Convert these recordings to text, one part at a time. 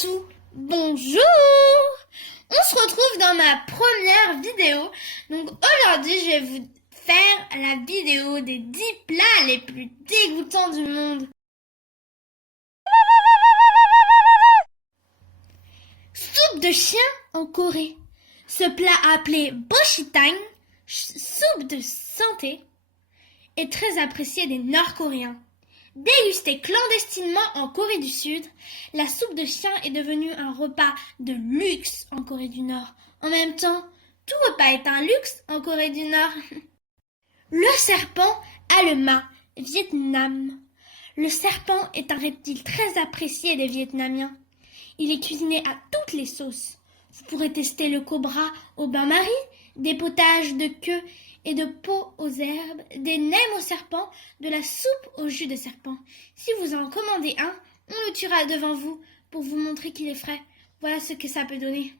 tout, bonjour! On se retrouve dans ma première vidéo. Donc aujourd'hui, je vais vous faire la vidéo des 10 plats les plus dégoûtants du monde. Soupe de chien en Corée. Ce plat appelé boshitang, soupe de santé, est très apprécié des Nord-Coréens. Dégustée clandestinement en Corée du Sud, la soupe de chien est devenue un repas de luxe en Corée du Nord. En même temps, tout repas est un luxe en Corée du Nord. Le serpent a le mât, Vietnam. Le serpent est un reptile très apprécié des Vietnamiens. Il est cuisiné à toutes les sauces. Vous pourrez tester le cobra au bain-marie, des potages de queue et de peau aux herbes, des nems au serpent, de la soupe au jus de serpent. Si vous en commandez un, on le tuera devant vous pour vous montrer qu'il est frais. Voilà ce que ça peut donner.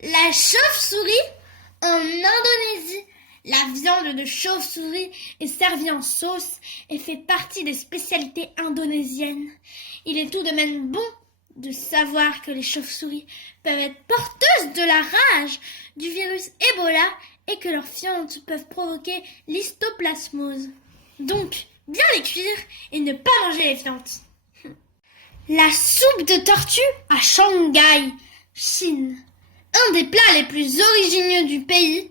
La chauve-souris en Indonésie. La viande de chauve-souris est servie en sauce et fait partie des spécialités indonésiennes. Il est tout de même bon de savoir que les chauves-souris peuvent être porteuses de la rage du virus Ebola et que leurs fientes peuvent provoquer l'histoplasmose. Donc, bien les cuire et ne pas manger les fientes. La soupe de tortue à Shanghai, Chine. Un des plats les plus originaux du pays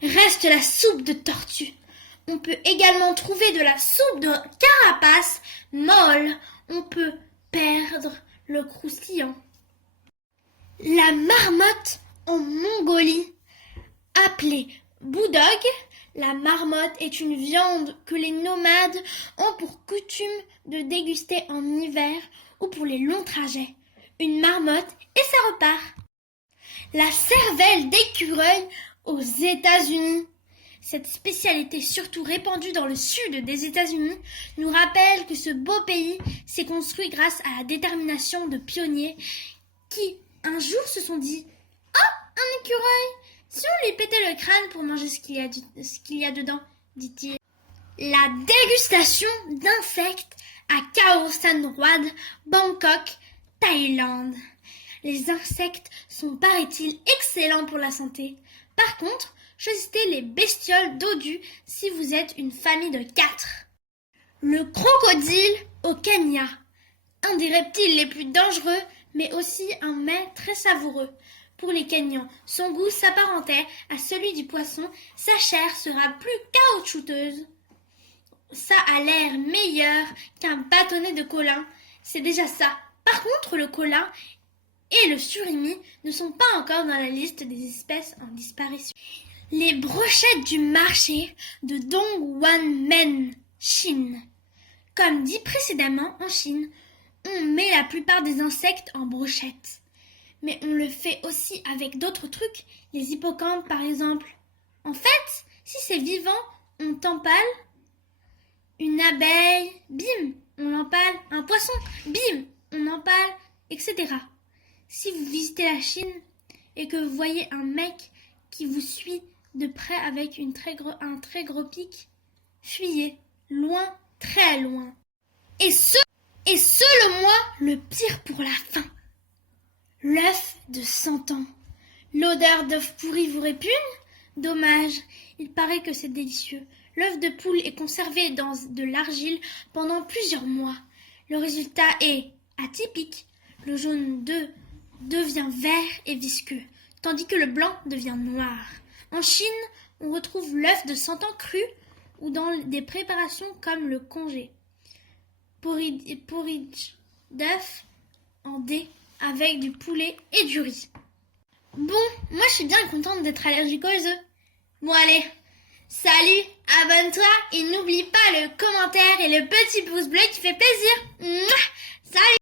reste la soupe de tortue. On peut également trouver de la soupe de carapace molle. On peut perdre le croustillant. La marmotte en Mongolie, appelée boudog, la marmotte est une viande que les nomades ont pour coutume de déguster en hiver ou pour les longs trajets. Une marmotte et ça repart. La cervelle d'écureuil aux États-Unis. Cette spécialité surtout répandue dans le sud des États-Unis nous rappelle que ce beau pays s'est construit grâce à la détermination de pionniers qui, un jour, se sont dit « Oh, un écureuil! Si on lui pétait le crâne pour manger ce qu'il y a dedans, dit-il. » La dégustation d'insectes à Khao San Road, Bangkok, Thaïlande. Les insectes sont, paraît-il, excellents pour la santé. Par contre, choisissez les bestioles dodues si vous êtes une famille de 4. Le crocodile au Kenya. Un des reptiles les plus dangereux, mais aussi un mets très savoureux. Pour les Kenyans, son goût s'apparentait à celui du poisson, sa chair sera plus caoutchouteuse. Ça a l'air meilleur qu'un bâtonnet de colin, c'est déjà ça. Par contre, le colin et le surimi ne sont pas encore dans la liste des espèces en disparition. Les brochettes du marché de Dongguan-men, Chine. Comme dit précédemment, en Chine, on met la plupart des insectes en brochettes. Mais on le fait aussi avec d'autres trucs, les hippocampes par exemple. En fait, si c'est vivant, on t'empale. Une abeille, bim, on l'empale. Un poisson, bim, on empale, etc. Si vous visitez la Chine et que vous voyez un mec qui vous suit de près avec un très gros pic, fuyez, loin, très loin. Et selon moi, le pire pour la fin. L'œuf de 100 ans. L'odeur d'œuf pourri vous répugne? Dommage, il paraît que c'est délicieux. L'œuf de poule est conservé dans de l'argile pendant plusieurs mois. Le résultat est atypique. Le jaune devient vert et visqueux, tandis que le blanc devient noir. En Chine, on retrouve l'œuf de 100 ans cru ou dans des préparations comme le congé. Porridge d'œuf en dés avec du poulet et du riz. Bon, moi je suis bien contente d'être allergique aux œufs. Bon allez, salut, abonne-toi et n'oublie pas le commentaire et le petit pouce bleu qui fait plaisir. Mouah, salut!